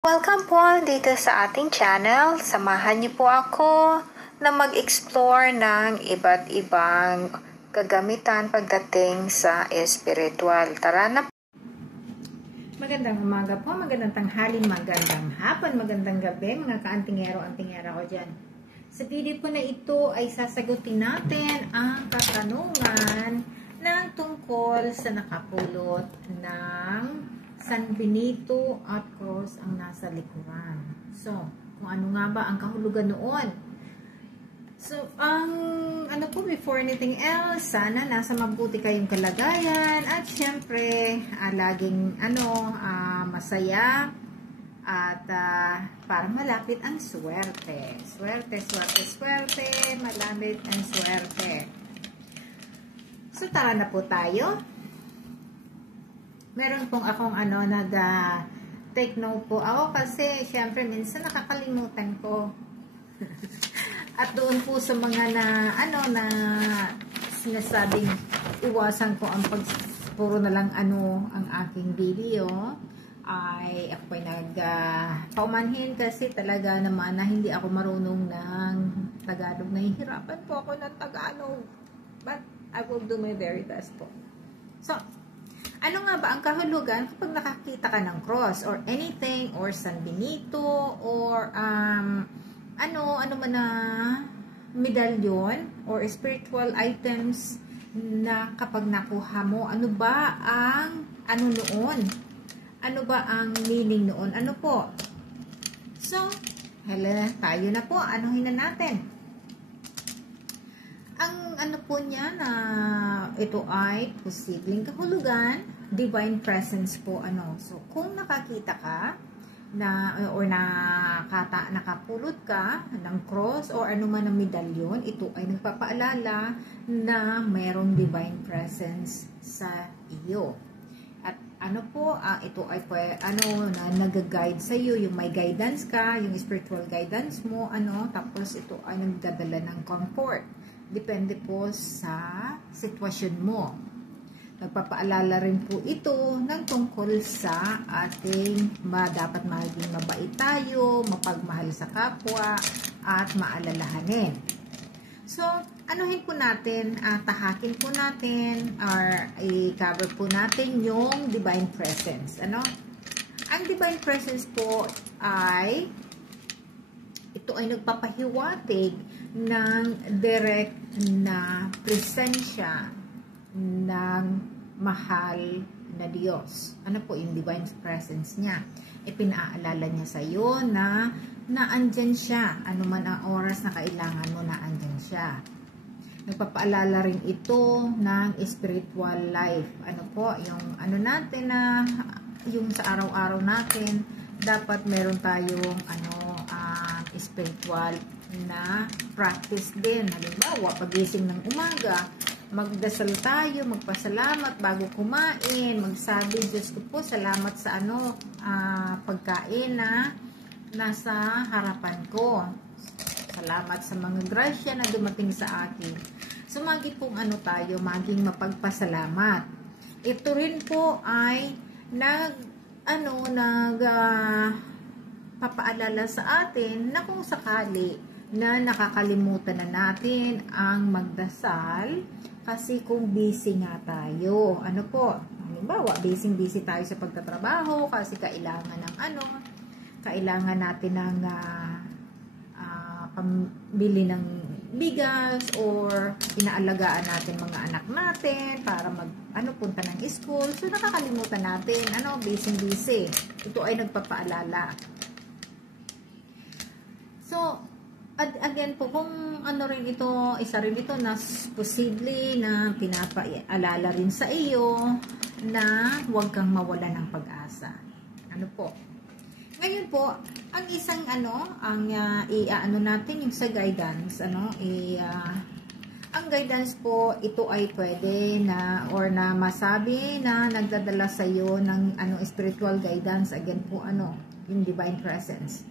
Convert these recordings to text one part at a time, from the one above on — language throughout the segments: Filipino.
Welcome po dito sa ating channel. Samahan niyo po ako na mag-explore ng iba't ibang kagamitan pagdating sa espiritual. Tara na po. Magandang umaga po, magandang tanghali, magandang hapon, magandang gabi mga ka-antingero-antingera ko dyan. Sa video po na ito ay sasagutin natin ang katanungan ng tungkol sa nakapulot ng San Benito at cross ang nasa likuran. So, kung ano nga ba ang kahulugan noon? So, before anything else, sana nasa mabuti kayong kalagayan at syempre, laging masaya at para malapit ang swerte. Swerte, swerte, swerte, malapit ang swerte. So, tara na po tayo. Meron pong akong take note po ako kasi syempre minsan nakakalimutan ko. At doon po sa mga na sinasabing iwasan ko ang puro na lang ang aking video ay ako ay paumanhin kasi talaga naman na hindi ako marunong ng Tagalog. Nahihirapan po ako ng Tagalog. But I will do my very best po. So, ano nga ba ang kahulugan kapag nakakita ka ng cross or anything or San Benito or ano man na medalyon or spiritual items na kapag nakuha mo, ano ba ang noon? Ano ba ang meaning noon? Ano po? So, tayo na po. Anuhin na natin. Ang po niya na ito ay posibleng kahulugan, divine presence po So, kung nakakita ka or nakapulot ka ng cross or anuman ng medalyon, ito ay nagpapaalala na mayroong divine presence sa iyo. At ito ay na nag-guide sa iyo, yung may guidance ka, yung spiritual guidance mo, tapos ito ay nagdadala ng comfort. Depende po sa sitwasyon mo. Nagpapaalala rin po ito ng tungkol sa ating dapat maging mabait tayo, mapagmahal sa kapwa, at maalalahanin. So, anuhin po natin, tahakin po natin, or i-cover po natin yung divine presence. Ang divine presence po ito ay nagpapahiwatig ng direct na presensya ng mahal na Diyos. Ano po yung divine presence niya? Ipinaalala niya sa iyo na naandyan siya. Ano man ang oras na kailangan mo, naandyan siya. Nagpapaalala rin ito ng spiritual life. Ano po, yung natin na yung sa araw-araw natin, dapat meron tayong spiritual na practice din. Halimbawa, pagising ng umaga, magdasal tayo, magpasalamat bago kumain, magsabi, Diyos ko po, salamat sa pagkain na nasa harapan ko. Salamat sa mga grasya na dumating sa akin. So, maging maging mapagpasalamat. Ito rin po ay papaalala sa atin na kung sakali na nakakalimutan na natin ang magdasal kasi kung busy nga tayo. Halimbawa, busy tayo sa pagtatrabaho kasi kailangan natin ng pambili ng bigas or inaalagaan natin mga anak natin para punta ng school. So, nakakalimutan natin, busy. Ito ay nagpapaalala. So, again po, kung isa rin ito na posible na pinapaalala rin sa iyo na huwag kang mawala ng pag-asa. Ngayon po, ang isang natin yung sa guidance, ang guidance po, ito ay pwede na masabi na nagdadala sa iyo ng spiritual guidance, again po yung divine presence.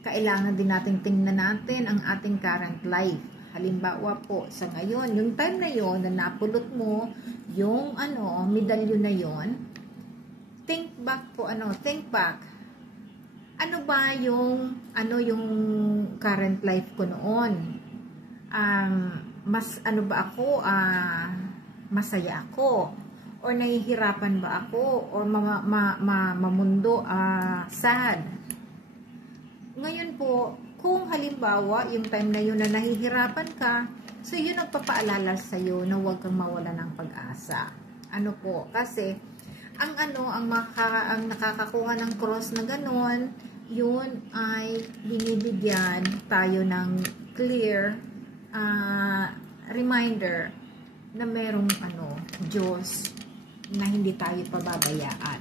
Kailangan din natin tingnan natin ang ating current life. Halimbawa po, sa ngayon, yung time na yon na napulot mo yung medalyon na yon, think back. ano ba yung current life ko noon? Mas ano ba ako, masaya ako? Or nahihirapan ba ako? Or mamundo, sad? Ngayon po, kung halimbawa, yung time na yun na nahihirapan ka, so yun nagpapaalala sa'yo na huwag kang mawala ng pag-asa. Ano po? Kasi, ang nakakakuha ng cross na ganon, yun ay binibigyan tayo ng clear reminder na merong Diyos na hindi tayo pababayaan.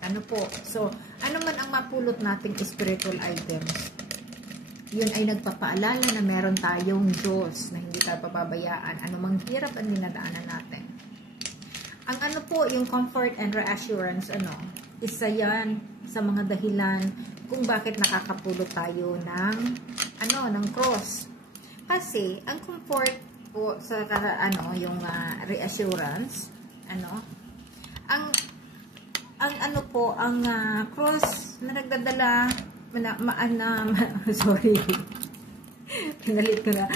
Ano po? So, ano man ang mapulot nating spiritual items, yun ay nagpapaalala na meron tayong Diyos na hindi tayo pababayaan. Ano mang hirap ang dinadaanan natin. Ang po, yung comfort and reassurance, isa yan sa mga dahilan kung bakit nakakapulot tayo ng cross. Kasi, ang comfort po sa yung reassurance, ang cross na nagdadala sorry, pinalit ko na,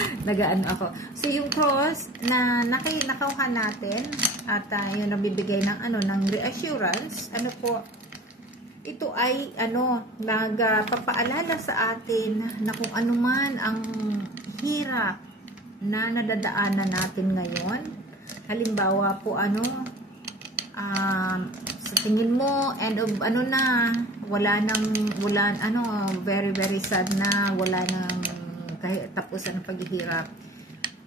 ako. So, yung cross na nakuha natin at yung nabibigay ng reassurance, po, ito ay, nagpapaalala sa atin na kung ano man ang hirap na nadadaanan natin ngayon. Halimbawa po, sa tingin mo, end of very very sad na, wala nang tapusan ng paghihirap.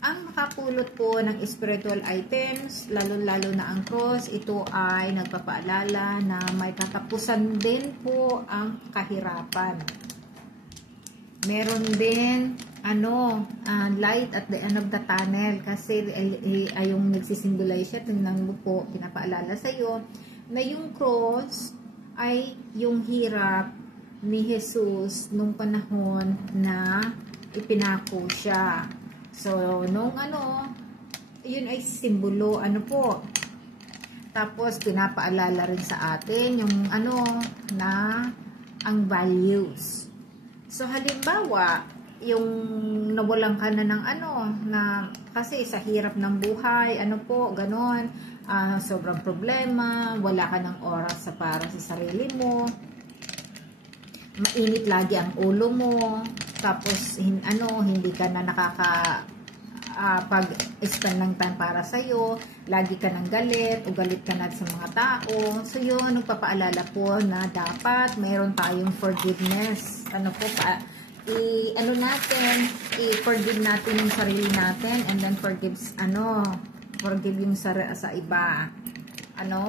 Ang makapulot po ng spiritual items, lalo-lalo na ang cross, ito ay nagpapaalala na may tatapusan din po ang kahirapan. Meron din light at the end of the tunnel, kasi ay yung nagsisimbolize siya, tingnan mo po, pinapaalala sa iyo na yung cross ay yung hirap ni Jesus nung panahon na ipinako siya. So, nung yun ay simbolo, po. Tapos, pinapaalala rin sa atin yung na ang values. So, halimbawa, yung nawalan ka na ng na kasi sa hirap ng buhay, po, ganon, sobrang problema, wala ka ng oras para sa sarili mo, mainit lagi ang ulo mo, tapos hindi ka na pag-spend ng time para sa'yo, lagi ka ng galit o galit ka na sa mga tao. So yun, nagpapaalala po na dapat mayroon tayong forgiveness. I-forgive natin yung sarili natin, and then forgive yung sa iba.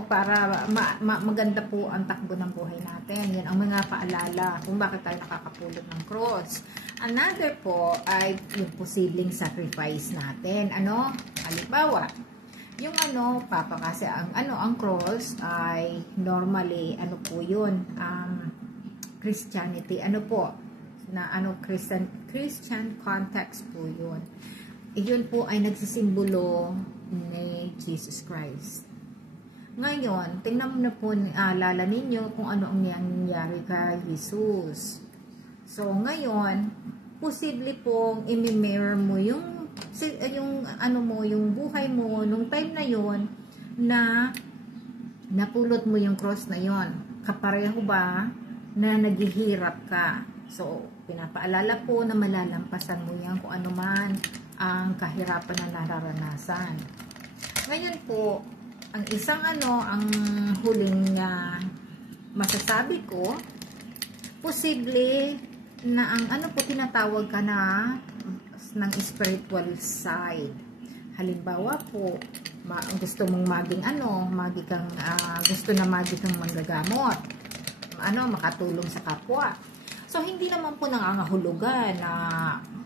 Para maganda po ang takbo ng buhay natin. Yan ang mga paalala kung bakit tayo nakakapulot ng cross. Another po ay yung posibleng sacrifice natin. Halimbawa, yung kasi ang cross ay normally, po yun, Christianity, Christian context po yun. Yun po ay nagsisimbolo ni Jesus Christ. Ngayon, tingnan mo na po, alala ninyo kung ano ang nangyari kay Jesus. So, ngayon, posible pong i-mirror mo yung buhay mo nung time na yon na napulot mo yung cross na yon. Kapareho ba na naghihirap ka? So, pinapaalala po na malalampasan mo yan kung ano man ang kahirapan na nararanasan. Ngayon po, ang isang ang huling masasabi ko, posible na ang po tinatawag ka na ng spiritual side. Halimbawa po, gusto mong maging gusto na maging kang manggagamot, makatulong sa kapwa. So, hindi naman po nangangahulugan na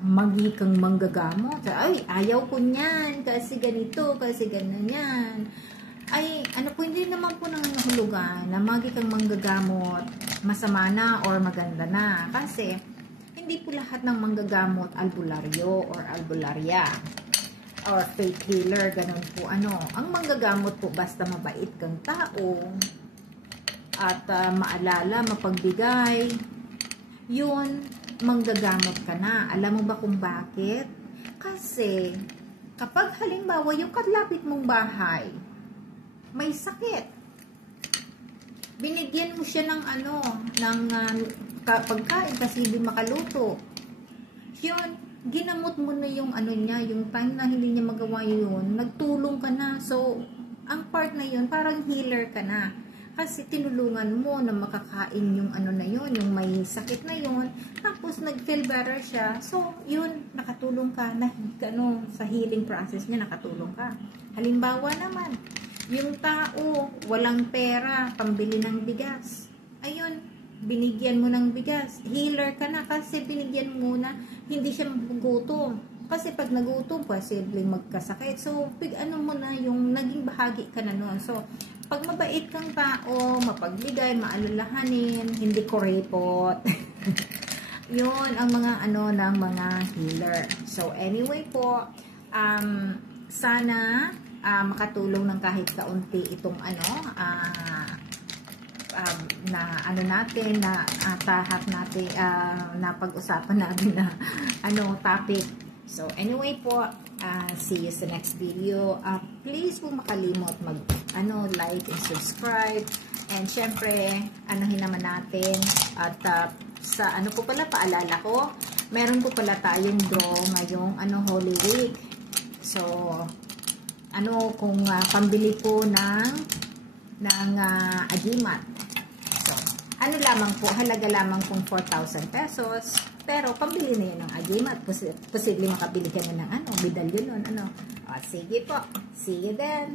maging kang manggagamot. Ay, ayaw ko niyan kasi ganito, kasi ganyan. Ay, hindi naman po nangangahulugan na maging kang manggagamot, masama na or maganda na. Kasi, hindi po lahat ng manggagamot albularyo or albularya or faith healer, ganun po. Ang manggagamot po basta mabait kang tao at maalala, mapagbigay, yun, manggagamot ka na. Alam mo ba kung bakit? Kasi, kapag halimbawa yung kalapit mong bahay, may sakit, binigyan mo siya ng pagkain kasi hindi makaluto, yun, ginamot mo na yung niya, yung time na hindi niya magawa yun, nagtulong ka na. So, ang part na yun, parang healer ka na. Kasi tinulungan mo na makakain yung na yun, yung may sakit na yun. Tapos, nag-feel better siya. So, yun, nakatulong ka na sa healing process niya, nakatulong ka. Halimbawa naman, yung tao, walang pera, pambili ng bigas. Ayun, binigyan mo ng bigas. Healer ka na kasi binigyan mo na hindi siya magugutom. Kasi pag nagutom, posibleng magkasakit. So, mo na yung naging bahagi ka na nun. So, pag mabait kang tao, mapagbigay, maalalahanin, hindi kuripot. Yun ang mga ng mga healer. So, anyway po, sana makatulong ng kahit kaunti itong natin na tahak natin na pag-usapan natin na topic. So anyway po, see you sa next video. Please kung makalimot like and subscribe, and syempre naman natin at sa po pala, paalala ko, meron po pala tayong draw ngayong Holy Week. So kung pambili po ng agimat. So, lamang po, halaga lamang pong 4,000 pesos. Pero, pambili na yun ng agimat. Posible makabili ka na ng medalyon nun. Sige po. See you then.